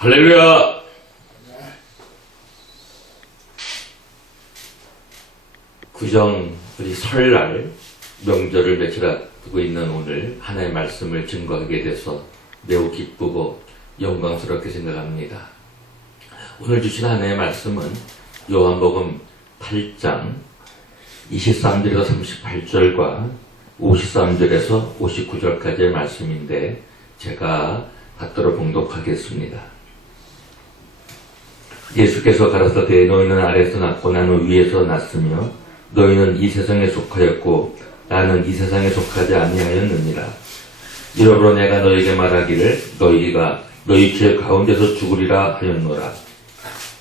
할렐루야! 구정 우리 설날 명절을 며칠 앞두고 있는 오늘 하나의 말씀을 증거하게 돼서 매우 기쁘고 영광스럽게 생각합니다. 오늘 주신 하나의 말씀은 요한복음 8장 23절에서 38절과 53절에서 59절까지의 말씀인데 제가 받들어 봉독하겠습니다. 예수께서 가라사대 너희는 아래에서 낳고 나는 위에서 낳았으며 너희는 이 세상에 속하였고 나는 이 세상에 속하지 아니하였느니라. 이러므로 내가 너희에게 말하기를 너희가 너희 죄 가운데서 죽으리라 하였노라.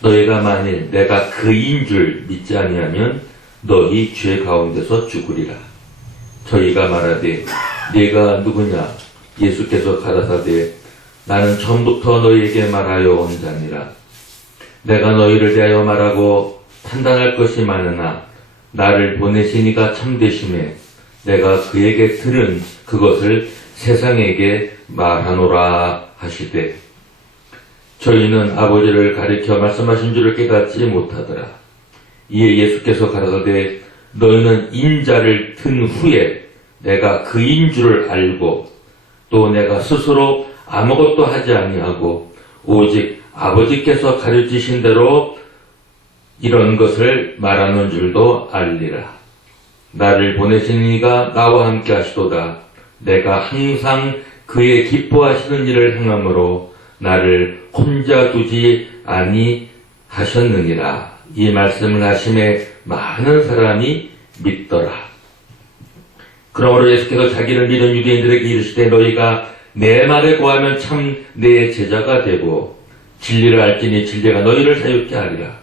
너희가 만일 내가 그인 줄 믿지 아니하면 너희 죄 가운데서 죽으리라. 저희가 말하되 네가 누구냐? 예수께서 가라사대 나는 처음부터 너희에게 말하여 온 자니라. 내가 너희를 대하여 말하고 판단할 것이 많으나 나를 보내신 이가 참되심에 내가 그에게 들은 그것을 세상에게 말하노라 하시되 저희는 아버지를 가리켜 말씀하신 줄을 깨닫지 못하더라. 이에 예수께서 가라사대 너희는 인자를 든 후에 내가 그인 줄을 알고 또 내가 스스로 아무것도 하지 아니하고 오직 아버지께서 가르치신 대로 이런 것을 말하는 줄도 알리라. 나를 보내신 이가 나와 함께 하시도다. 내가 항상 그의 기뻐하시는 일을 행함으로 나를 혼자 두지 아니하셨느니라. 이 말씀을 하심에 많은 사람이 믿더라. 그러므로 예수께서 자기를 믿은 유대인들에게 이르시되 너희가 내 말에 구하면 참 내 제자가 되고 진리를 알지니 진리가 너희를 자유케 하리라.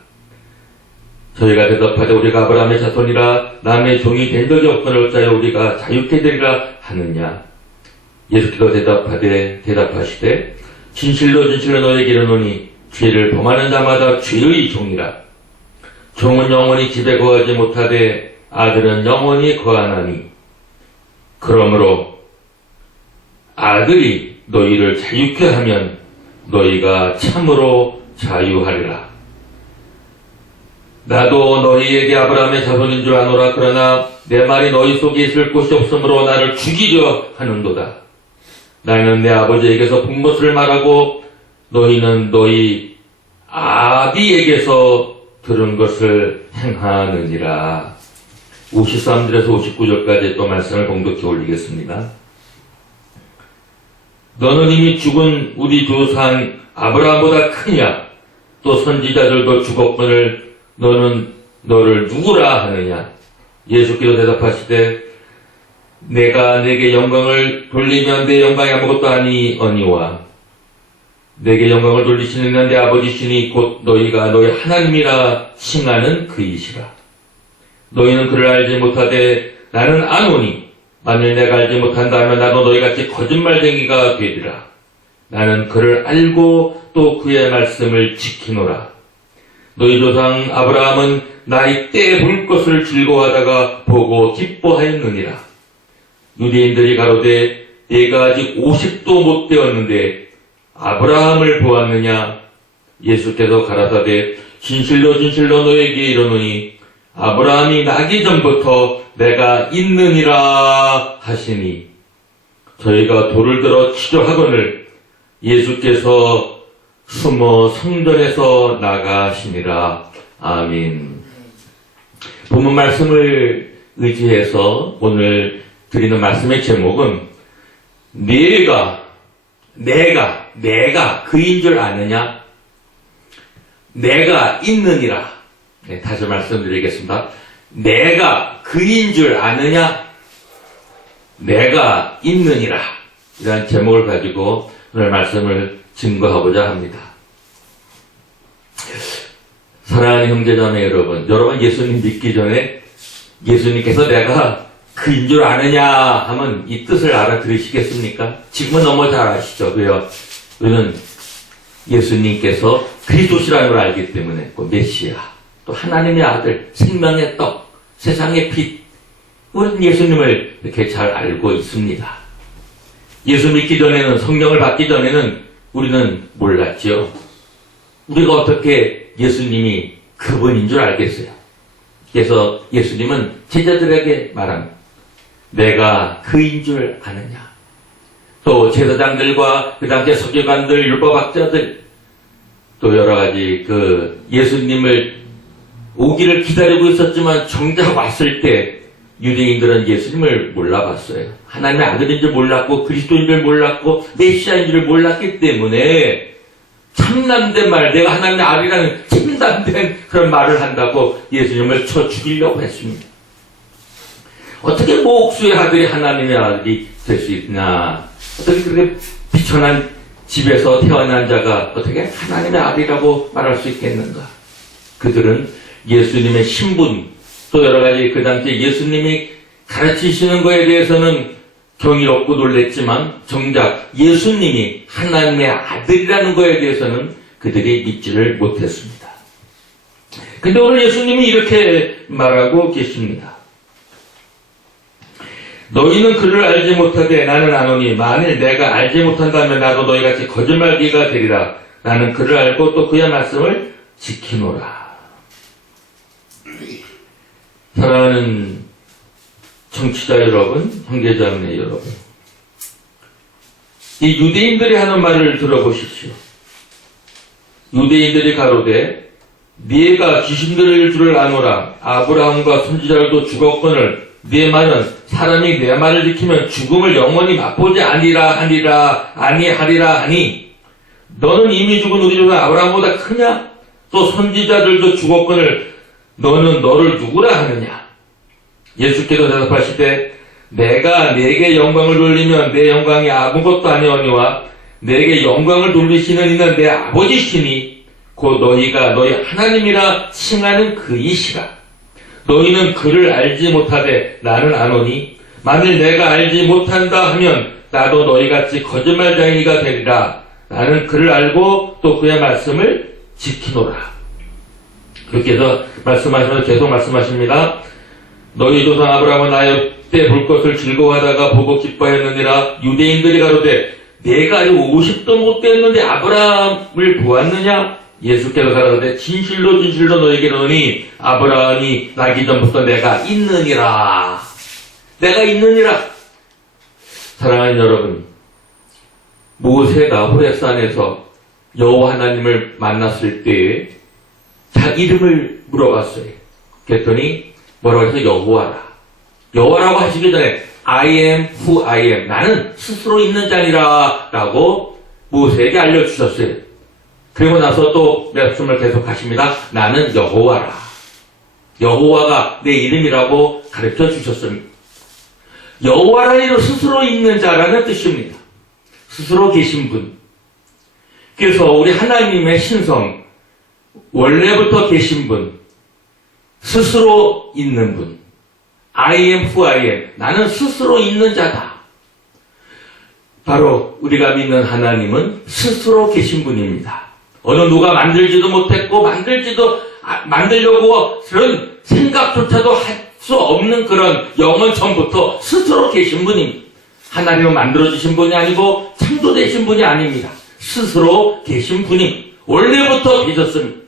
저희가 대답하되 우리가 아브라함의 자손이라 남의 종이 된 적이 없거늘 어찌하여 우리가 자유케 되리라 하느냐. 예수께서 대답하시되 진실로 진실로 너희에게 이르노니 죄를 범하는 자마다 죄의 종이라. 종은 영원히 집에 거하지 못하되 아들은 영원히 거하나니 그러므로 아들이 너희를 자유케 하면 너희가 참으로 자유하리라. 나도 너희에게 아브라함의 자손인 줄 아노라. 그러나 내 말이 너희 속에 있을 곳이 없으므로 나를 죽이려 하는도다. 나는 내 아버지에게서 본 것을 말하고 너희는 너희 아비에게서 들은 것을 행하느니라. 53절에서 59절까지 또 말씀을 봉독해 올리겠습니다. 너는 이미 죽은 우리 조상 아브라함보다 크냐? 또 선지자들도 죽었거늘 너는 너를 누구라 하느냐? 예수께서 대답하시되 내가 내게 영광을 돌리면 내 영광이 아무것도 아니오니와 내게 영광을 돌리시는 내 아버지시니 곧 너희가 너희 하나님이라 칭하는 그이시라. 너희는 그를 알지 못하되 나는 아노니 만일 내가 알지 못한다면 나도 너희같이 거짓말쟁이가 되리라. 나는 그를 알고 또 그의 말씀을 지키노라. 너희 조상 아브라함은 나이 때 볼 것을 즐거워하다가 보고 기뻐하였느니라. 유대인들이 가로되 네가 아직 50도 못 되었는데 아브라함을 보았느냐? 예수께서 가라사대 진실로 진실로 너에게 이르노니 아브라함이 나기 전부터 내가 있느니라 하시니 저희가 돌을 들어 치료하거늘 예수께서 숨어 성전에서 나가시니라. 아멘. 본문 말씀을 의지해서 오늘 드리는 말씀의 제목은 내가 그인 줄 아느냐? 내가 있느니라. 네, 다시 말씀드리겠습니다. 내가 그인 줄 아느냐? 내가 있느니라. 이런 제목을 가지고 오늘 말씀을 증거하고자 합니다. 사랑하는 형제자매 여러분 예수님 믿기 전에 예수님께서 내가 그인 줄 아느냐 하면 이 뜻을 알아들으시겠습니까? 지금은 너무 잘 아시죠? 왜요? 우리는 예수님께서 그리스도시라는 걸 알기 때문에 메시아, 또 하나님의 아들, 생명의 떡, 세상의 빛, 우리는 예수님을 이렇게 잘 알고 있습니다. 예수 믿기 전에는, 성령을 받기 전에는 우리는 몰랐지요. 우리가 어떻게 예수님이 그분인 줄 알겠어요? 그래서 예수님은 제자들에게 말합니다. 내가 그인 줄 아느냐? 또 제사장들과 그 당시에 서기관들, 율법학자들, 또 여러 가지 그 예수님을 오기를 기다리고 있었지만 정작 왔을 때 유대인들은 예수님을 몰라봤어요. 하나님의 아들인 줄 몰랐고 그리스도인 줄 몰랐고 메시아인 줄 몰랐기 때문에 참남된 말, 내가 하나님의 아들이라는 참남된 그런 말을 한다고 예수님을 쳐 죽이려고 했습니다. 어떻게 목수의 아들이 하나님의 아들이 될 수 있나? 어떻게 그렇게 비천한 집에서 태어난 자가 어떻게 하나님의 아들이라고 말할 수 있겠는가? 그들은 예수님의 신분, 또 여러 가지 그 당시에 예수님이 가르치시는 것에 대해서는 경이롭고 놀랬지만 정작 예수님이 하나님의 아들이라는 것에 대해서는 그들이 믿지를 못했습니다. 근데 오늘 예수님이 이렇게 말하고 계십니다. 너희는 그를 알지 못하되 나는 아노니 만일 내가 알지 못한다면 나도 너희같이 거짓말귀가 되리라. 나는 그를 알고 또 그의 말씀을 지키노라. 사랑하는 청취자 여러분, 형제자매 여러분, 이 유대인들이 하는 말을 들어보십시오. 유대인들이 가로되 네가 귀신 들릴 줄을 아노라. 아브라함과 선지자들도 죽었거늘 네 말은 사람이 내 말을 지키면 죽음을 영원히 맛보지 아니하리라 하니 너는 이미 죽은 우리 조상 아브라함보다 크냐? 또 선지자들도 죽었거늘 너는 너를 누구라 하느냐? 예수께서 대답하시되 내가 네게 영광을 돌리면 내 영광이 아무것도 아니오니와 내게 영광을 돌리시는 이는 내 아버지시니 곧 너희가 너희 하나님이라 칭하는 그이시라. 너희는 그를 알지 못하되 나는 아노니 만일 내가 알지 못한다 하면 나도 너희같이 거짓말쟁이가 되리라. 나는 그를 알고 또 그의 말씀을 지키노라. 그렇게 해서 말씀하시면서 계속 말씀하십니다. 너희 조상 아브라함은 나의 때 볼 것을 즐거워하다가 보고 기뻐했느니라. 유대인들이 가로되 내가 아직 50도 못 되었는데 아브라함을 보았느냐? 예수께서 가라사대 진실로 진실로 너희에게 이르노니 아브라함이 나기 전부터 내가 있느니라. 내가 있느니라. 사랑하는 여러분, 모세가 호렙산에서 여호와 하나님을 만났을 때에 자기 이름을 물어봤어요. 그랬더니 뭐라고 해서 여호와라. 여호와라고 하시기 전에 I am who I am. 나는 스스로 있는 자니라 라고 모세에게 알려주셨어요. 그리고 나서 또 말씀을 계속 하십니다. 나는 여호와라. 여호와가 내 이름이라고 가르쳐 주셨습니다. 여호와라는 이름 스스로 있는 자라는 뜻입니다. 스스로 계신 분. 그래서 우리 하나님의 신성, 원래부터 계신 분, 스스로 있는 분, I am who I am. 나는 스스로 있는 자다. 바로 우리가 믿는 하나님은 스스로 계신 분입니다. 어느 누가 만들지도 못했고 만들려고 그런 생각조차도 할 수 없는 그런 영원 전부터 스스로 계신 분입니다. 하나님은 만들어주신 분이 아니고 창조되신 분이 아닙니다. 스스로 계신 분이 원래부터 계셨습니다.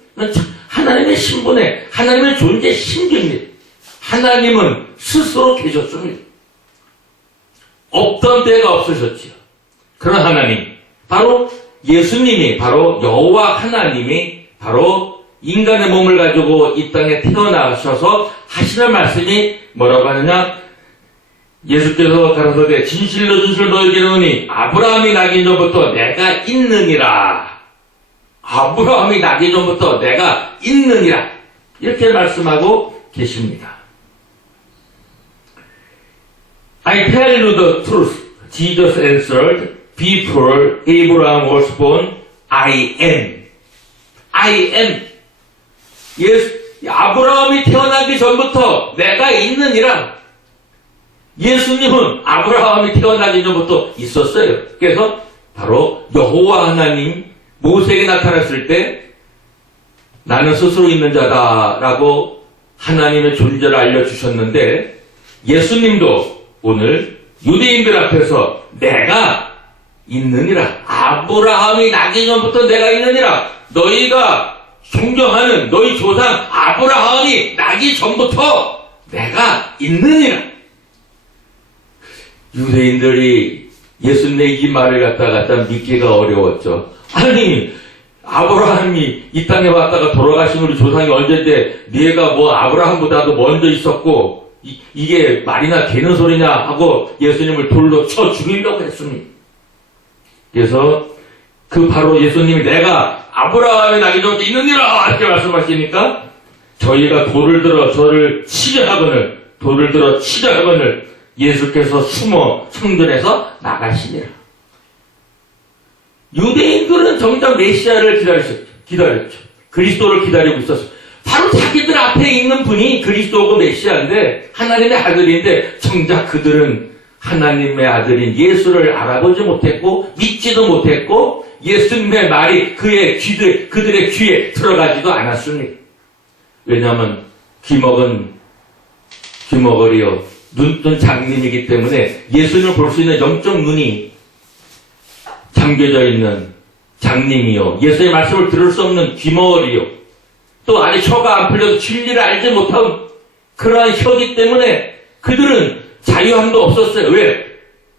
하나님의 신분에 하나님의 존재 신규입니다. 하나님은 스스로 계셨습니다. 없던 때가 없으셨지요. 그런 하나님, 바로 예수님이, 바로 여호와 하나님이 바로 인간의 몸을 가지고 이 땅에 태어나셔서 하시는 말씀이 뭐라고 하느냐? 예수께서 가라사대 진실로 진실로 너희에게 이르노니 아브라함이 나기 전부터 내가 있느니라. 아브라함이 나기 전부터 내가 있느니라. 이렇게 말씀하고 계십니다. I tell you the truth. Jesus answered, before Abraham was born, I am. I am. 아브라함이 태어나기 전부터 내가 있느니라. 예수님은 아브라함이 태어나기 전부터 있었어요. 그래서 바로 여호와 하나님 모세에게 나타났을 때 나는 스스로 있는 자다라고 하나님의 존재를 알려주셨는데 예수님도 오늘 유대인들 앞에서 내가 있느니라. 아브라함이 나기 전부터 내가 있느니라. 너희가 존경하는 너희 조상 아브라함이 나기 전부터 내가 있느니라. 유대인들이 예수님의 이 말을 갖다 믿기가 어려웠죠. 아니, 아브라함이 이 땅에 왔다가 돌아가신 우리 조상이 언젠데 네가 뭐 아브라함보다도 먼저 있었고 이게 말이나 되는 소리냐 하고 예수님을 돌로 쳐 죽이려고 했습니다. 그래서 바로 예수님이 내가 아브라함이 나기 전부터 있느니라 이렇게 말씀하시니까 저희가 돌을 들어 저를 치려 하거늘 예수께서 숨어 성전에서 나가시니라. 유대인들은 정작 메시아를 기다렸죠. 그리스도를 기다리고 있었어요. 바로 자기들 앞에 있는 분이 그리스도고 메시아인데 하나님의 아들인데 정작 그들은 하나님의 아들인 예수를 알아보지 못했고 믿지도 못했고 예수님의 말이 그들의 귀에 들어가지도 않았습니다. 왜냐하면 귀머거리요 눈뜬 장님이기 때문에 예수님을 볼 수 있는 영적 눈이 잠겨져 있는 장님이요 예수의 말씀을 들을 수 없는 귀머거리요 또 아직 혀가 안 풀려도 진리를 알지 못한 그러한 혀기 때문에 그들은 자유함도 없었어요. 왜?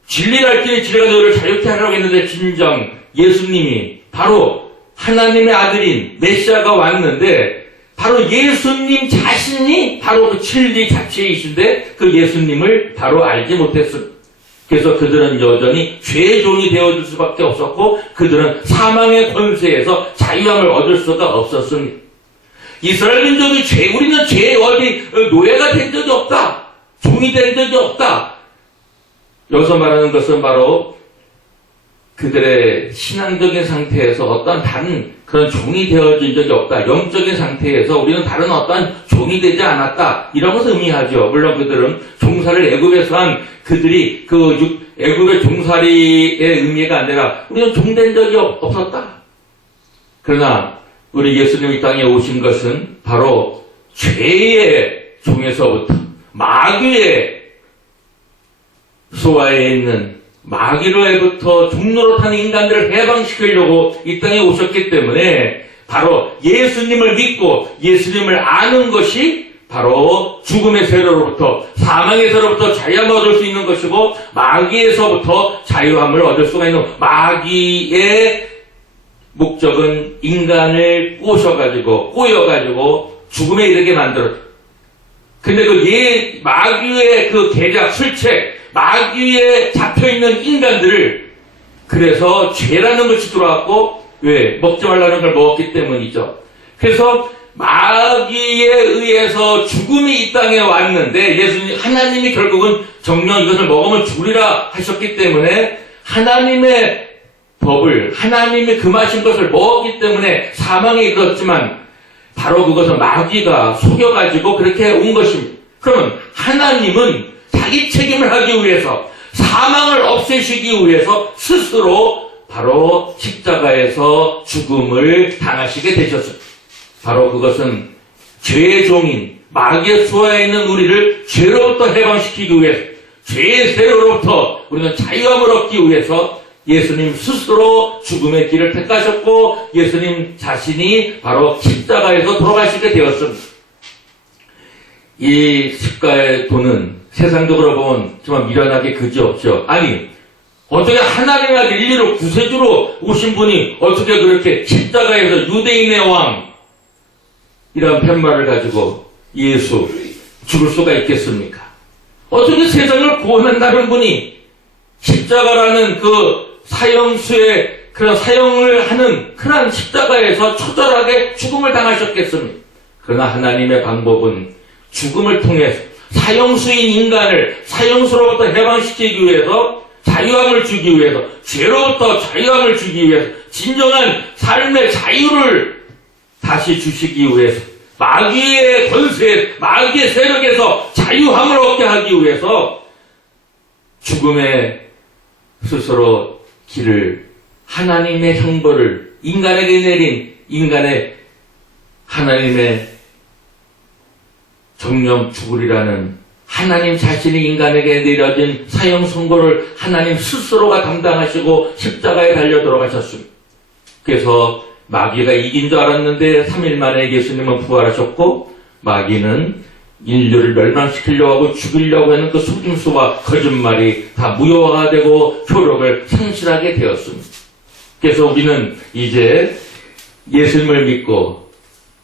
진리를 알지니 진리가 너희를 자유케 하라고 했는데 진정 예수님이 바로 하나님의 아들인 메시아가 왔는데 바로 예수님 자신이 바로 그 진리 자체이신데 그 예수님을 바로 알지 못했습니다. 그래서 그들은 여전히 죄의 종이 되어줄 수밖에 없었고 그들은 사망의 권세에서 자유함을 얻을 수가 없었습니다. 이스라엘 민족이 우리는 죄의 어디 노예가 된 적이 없다. 종이 된 적이 없다. 여기서 말하는 것은 바로 그들의 신앙적인 상태에서 어떤 다른 그런 종이 되어진 적이 없다. 영적인 상태에서 우리는 다른 어떤 종이 되지 않았다. 이런 것을 의미하죠. 물론 그들은 종살이를 애굽에서 한 그들이 애굽의 종살이의 의미가 아니라 우리는 종된 적이 없었다. 그러나 우리 예수님이 이 땅에 오신 것은 바로 죄의 종에서부터 마귀의 소화에 있는 마귀로부터 종노릇하는 인간들을 해방시키려고 이 땅에 오셨기 때문에 바로 예수님을 믿고 예수님을 아는 것이 바로 죽음의 세로로부터 사망의 세로부터 자유함을 얻을 수 있는 것이고 마귀에서부터 자유함을 얻을 수가 있는 마귀의 목적은 인간을 꼬여가지고 죽음에 이르게 만들었다. 근데 마귀의 그 계략, 술책, 마귀에 잡혀있는 인간들을 그래서 죄라는 것이 들어왔고 왜? 먹지 말라는 걸 먹었기 때문이죠. 그래서 마귀에 의해서 죽음이 이 땅에 왔는데 하나님이 결국은 정녕 이것을 먹으면 죽으리라 하셨기 때문에 하나님의 법을 하나님이 금하신 것을 먹었기 때문에 사망에 이르렀지만 바로 그것은 마귀가 속여가지고 그렇게 온 것입니다. 그러면 하나님은 자기 책임을 하기 위해서 사망을 없애시기 위해서 스스로 바로 십자가에서 죽음을 당하시게 되셨습니다. 바로 그것은 죄의 종인 마귀의 수하에 있는 우리를 죄로부터 해방시키기 위해서 죄의 세로로부터 우리는 자유함을 얻기 위해서 예수님 스스로 죽음의 길을 택하셨고 예수님 자신이 바로 십자가에서 돌아가시게 되었습니다. 이 십가의 도는 세상적으로 보면 정말 미련하게 그지없죠. 아니 어떻게 하나님의 아들 인류를 구세주로 오신 분이 어떻게 그렇게 십자가에서 유대인의 왕 이런 팻말을 가지고 예수 죽을 수가 있겠습니까? 어떻게 세상을 구원한다는 분이 십자가라는 그 사형수의 그런 사형을 하는 그런 십자가에서 처절하게 죽음을 당하셨겠습니까? 그러나 하나님의 방법은 죽음을 통해서 사형수인 인간을 사형수로부터 해방시키기 위해서 자유함을 주기 위해서 죄로부터 자유함을 주기 위해서 진정한 삶의 자유를 다시 주시기 위해서 마귀의 권세, 마귀의 세력에서 자유함을 얻게 하기 위해서 죽음의 스스로 길을 하나님의 형벌을 인간에게 내린 하나님의 정령 죽으리라는 하나님 자신이 인간에게 내려진 사형 선고를 하나님 스스로가 담당하시고 십자가에 달려 돌아가셨습니다. 그래서 마귀가 이긴 줄 알았는데 3일 만에 예수님은 부활하셨고 마귀는 인류를 멸망시키려고 하고 죽이려고 하는 그 속임수와 거짓말이 다 무효화가 되고 효력을 상실하게 되었습니다. 그래서 우리는 이제 예수님을 믿고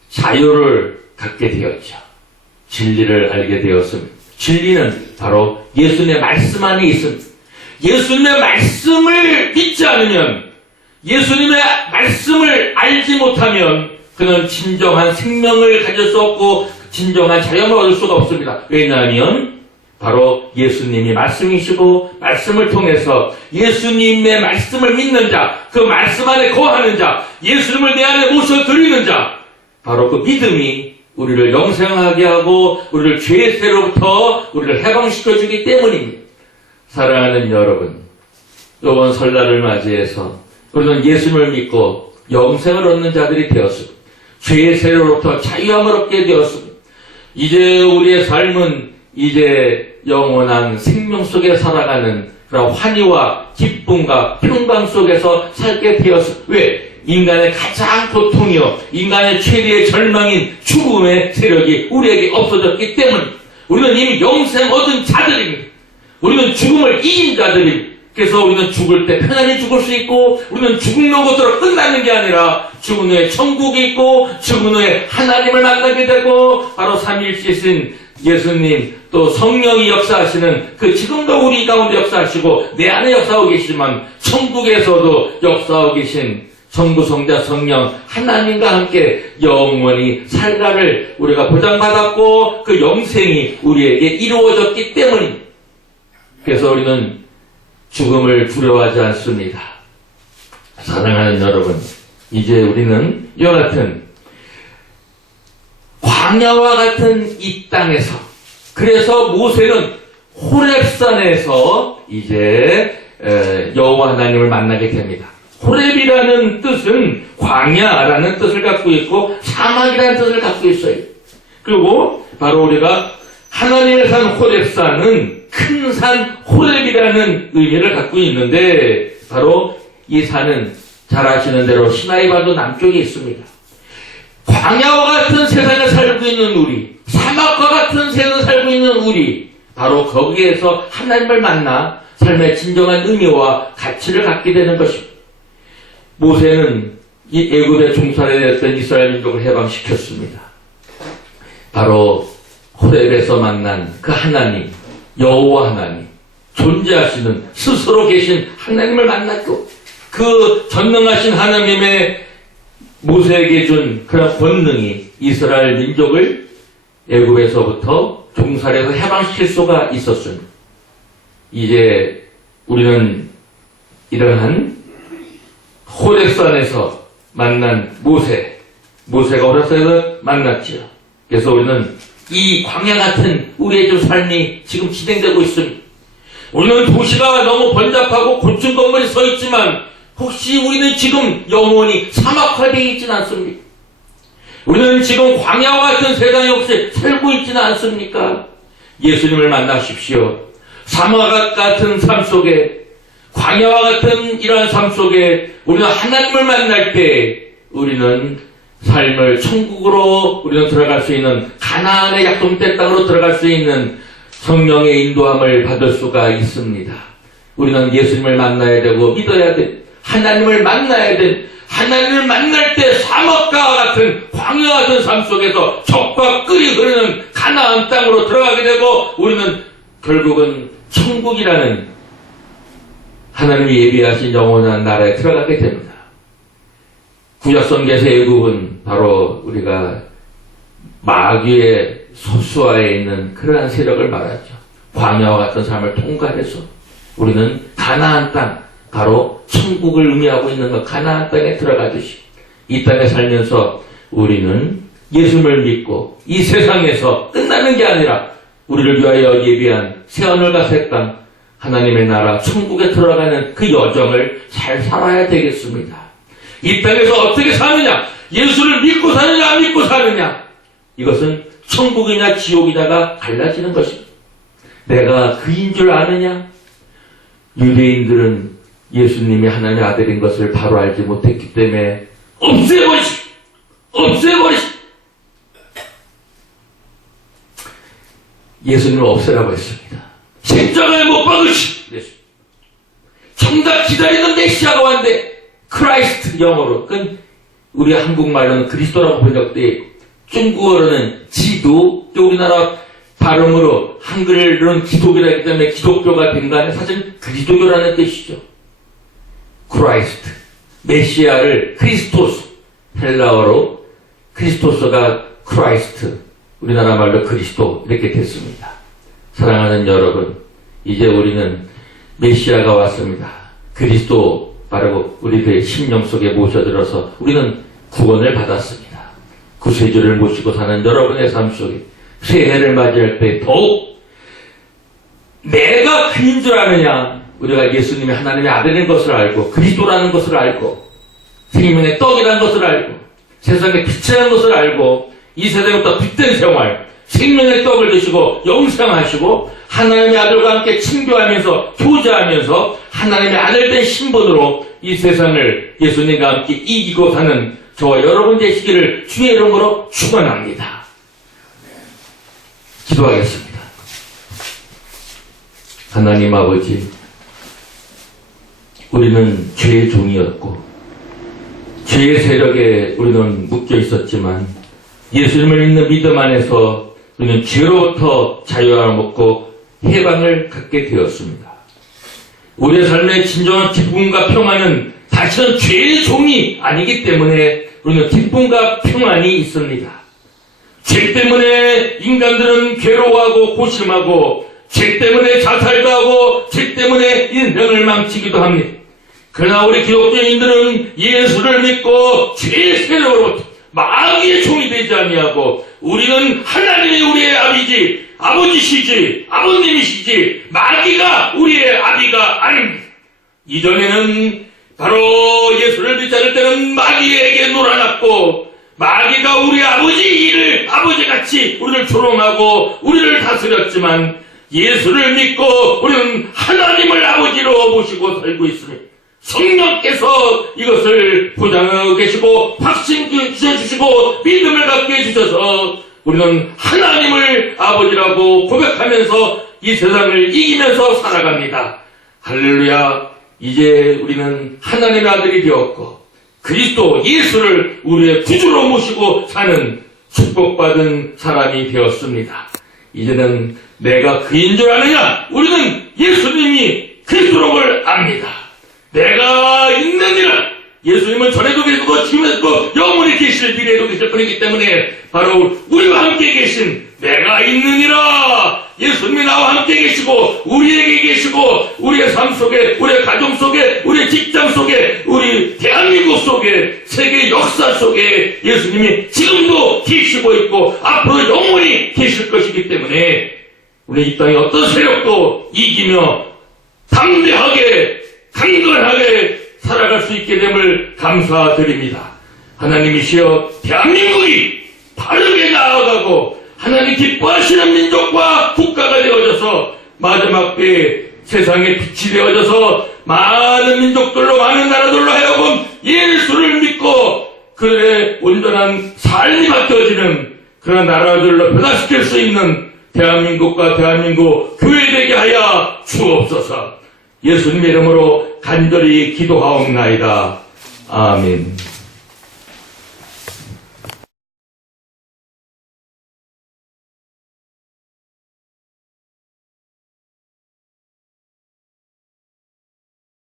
자유를 갖게 되었죠. 진리를 알게 되었습니다. 진리는 바로 예수님의 말씀 안에 있습니다. 예수님의 말씀을 믿지 않으면, 예수님의 말씀을 알지 못하면 그는 진정한 생명을 가질 수 없고 진정한 자유를 얻을 수가 없습니다. 왜냐하면 바로 예수님이 말씀이시고 말씀을 통해서 예수님의 말씀을 믿는 자, 그 말씀 안에 거하는 자, 예수님을 내 안에 모셔드리는 자, 바로 그 믿음이 우리를 영생하게 하고 우리를 죄의 세로부터 우리를 해방시켜주기 때문입니다. 사랑하는 여러분, 이번 설날을 맞이해서 우리는 예수님을 믿고 영생을 얻는 자들이 되었습니다. 죄의 세로부터 자유함을 얻게 되었습니다. 이제 우리의 삶은 이제 영원한 생명 속에 살아가는 그런 환희와 기쁨과 평강 속에서 살게 되었습니다. 왜? 인간의 가장 고통이요, 인간의 최대의 절망인 죽음의 세력이 우리에게 없어졌기 때문에 우리는 이미 영생 얻은 자들입니다. 우리는 죽음을 이긴 자들입니다. 그래서 우리는 죽을 때 편안히 죽을 수 있고, 우리는 죽는 것으로 끝나는 게 아니라 죽은 후에 천국이 있고 죽은 후에 하나님을 만나게 되고, 바로 삼위일체신 예수님 또 성령이 역사하시는 그 지금도 우리 가운데 역사하시고 내 안에 역사하고 계시지만 천국에서도 역사하고 계신 성부성자 성령 하나님과 함께 영원히 살가를 우리가 보장받았고 그 영생이 우리에게 이루어졌기 때문입니다. 그래서 우리는 죽음을 두려워하지 않습니다. 사랑하는 여러분, 이제 우리는 이와 같은 광야와 같은 이 땅에서, 그래서 모세는 호렙산에서 이제 여호와 하나님을 만나게 됩니다. 호렙이라는 뜻은 광야라는 뜻을 갖고 있고 사막이라는 뜻을 갖고 있어요. 그리고 바로 우리가 하나님의 산 호렙산은 큰 산 호렙이라는 의미를 갖고 있는데, 바로 이 산은 잘 아시는 대로 시나이 반도 남쪽에 있습니다. 광야와 같은 세상에 살고 있는 우리, 사막과 같은 세상에 살고 있는 우리, 바로 거기에서 하나님을 만나 삶의 진정한 의미와 가치를 갖게 되는 것입니다. 모세는 이 애굽의 종살이 되었던 이스라엘 민족을 해방시켰습니다. 바로 호렙에서 만난 그 하나님, 여호와 하나님, 존재하시는 스스로 계신 하나님을 만났고, 그 전능하신 하나님의 모세에게 준 그런 권능이 이스라엘 민족을 애굽에서부터 종살이에서 해방시킬 수가 있었습니다. 이제 우리는 이러한 호렙산에서 만난 모세가 호렙산에서 만났지요. 그래서 우리는 이 광야 같은 우리의 좀 삶이 지금 진행되고 있습니다. 우리는 도시가 너무 번잡하고 고층 건물이 서 있지만 혹시 우리는 지금 영원히 사막화되어 있지는 않습니까? 우리는 지금 광야와 같은 세상에 혹시 살고 있지는 않습니까? 예수님을 만나십시오. 사막 같은 삶 속에, 광야와 같은 이러한 삶 속에 우리는 하나님을 만날 때 우리는 삶을 천국으로 우리는 들어갈 수 있는, 가나안의 약속된 땅으로 들어갈 수 있는 성령의 인도함을 받을 수가 있습니다. 우리는 예수님을 만나야 되고 믿어야 돼. 하나님을 만나야 돼. 하나님을 만날 때 사막과 같은 광야 같은 삶 속에서 젖과 꿀이 흐르는 가나안 땅으로 들어가게 되고, 우리는 결국은 천국이라는 하나님이 예비하신 영원한 나라에 들어가게 됩니다. 구약성경에서 애굽은 바로 우리가 마귀의 소수하에 있는 그러한 세력을 말하죠. 광야와 같은 삶을 통과해서 우리는 가나안 땅, 바로 천국을 의미하고 있는 것, 가나안 땅에 들어가듯이 이 땅에 살면서 우리는 예수님을 믿고 이 세상에서 끝나는 게 아니라 우리를 위하여 예비한 새하늘과 새 땅, 하나님의 나라 천국에 들어가는 그 여정을 잘 살아야 되겠습니다. 이 땅에서 어떻게 사느냐, 예수를 믿고 사느냐 안 믿고 사느냐, 이것은 천국이냐 지옥이냐가 갈라지는 것입니다. 내가 그인 줄 아느냐? 유대인들은 예수님이 하나님의 아들인 것을 바로 알지 못했기 때문에 없애버리시. 예수님을 없애라고 했습니다. 십자가에 못 박으시. 그랬습니다. 정작 기다리는 메시아가 왔는데 크라이스트 영어로, 그건 우리 한국말로는 그리스도라고 번역되어 있고 중국어로는 지도, 또 우리나라 발음으로 한글로는 기독이라기 때문에 기독교가 된 거 아니에요. 사실 그리스도교라는 뜻이죠. 크라이스트, 메시아를 크리스토스, 헬라어로 크리스토스가 크라이스트, 우리나라 말로 그리스도 이렇게 됐습니다. 사랑하는 여러분, 이제 우리는 메시아가 왔습니다. 그리스도 바로 우리들의 심령 속에 모셔들어서 우리는 구원을 받았습니다. 구세주를 모시고 사는 여러분의 삶 속에 새해를 맞이할 때 더욱 내가 그인 줄 아느냐, 우리가 예수님이 하나님의 아들인 것을 알고 그리스도라는 것을 알고 생명의 떡이라는 것을 알고 세상의 빛이라는 것을 알고 이 세상부터 빛된 생활, 생명의 떡을 드시고 영생하시고 하나님의 아들과 함께 친교하면서 교제하면서 하나님의 아들된 신분으로 이 세상을 예수님과 함께 이기고 사는 저와 여러분 되시기를 주의 이름으로 축원합니다. 기도하겠습니다. 하나님 아버지, 우리는 죄의 종이었고 죄의 세력에 우리는 묶여 있었지만 예수님을 믿는 믿음 안에서 우리는 죄로부터 자유함을 얻고 해방을 갖게 되었습니다. 우리의 삶의 진정한 기쁨과 평안은 다시는 죄의 종이 아니기 때문에 우리는 기쁨과 평안이 있습니다. 죄 때문에 인간들은 괴로워하고 고심하고 죄 때문에 자살도 하고 죄 때문에 인생을 망치기도 합니다. 그러나 우리 기독교인들은 예수를 믿고 죄의 세력으로부터 마귀의 종이 되지 아니하고 우리는 하나님이 우리의 아버지시지 아버님이시지 마귀가 우리의 아비가 아닙니다. 이전에는 바로 예수를 믿지 않을 때는 마귀에게 놀아났고 마귀가 우리 아버지같이 우리를 조롱하고 우리를 다스렸지만 예수를 믿고 우리는 하나님을 아버지로 모시고 살고 있습니다. 성령께서 이것을 보장하고 계시고 확신 주셔주시고 믿음을 갖게 해주셔서 우리는 하나님을 아버지라고 고백하면서 이 세상을 이기면서 살아갑니다. 할렐루야. 이제 우리는 하나님의 아들이 되었고 그리스도 예수를 우리의 구주로 모시고 사는 축복받은 사람이 되었습니다. 이제는 내가 그인 줄 아느냐? 우리는 예수님이 그리스도를 압니다. 내가 있느니라. 예수님은 전에도 계시고 지금도 영원히 계실 미래에도 계실 분이기 때문에 바로 우리와 함께 계신 내가 있느니라. 예수님이 나와 함께 계시고 우리에게 계시고 우리의 삶 속에 우리의 가정 속에 우리의 직장 속에 우리 대한민국 속에 세계 역사 속에 예수님이 지금도 계시고 있고 앞으로 영원히 계실 것이기 때문에 우리 이 땅의 어떤 세력도 이기며 담대하게 강건하게 살아갈 수 있게 됨을 감사드립니다. 하나님이시여 대한민국이 바르게 나아가고 하나님 기뻐하시는 민족과 국가가 되어져서 마지막 때에 세상의 빛이 되어져서 많은 민족들로 많은 나라들로 하여금 예수를 믿고 그들의 온전한 삶이 맡겨지는 그런 나라들로 변화시킬 수 있는 대한민국과 대한민국 교회 되게 하여 주옵소서. 예수님의 이름으로 간절히 기도하옵나이다. 아멘.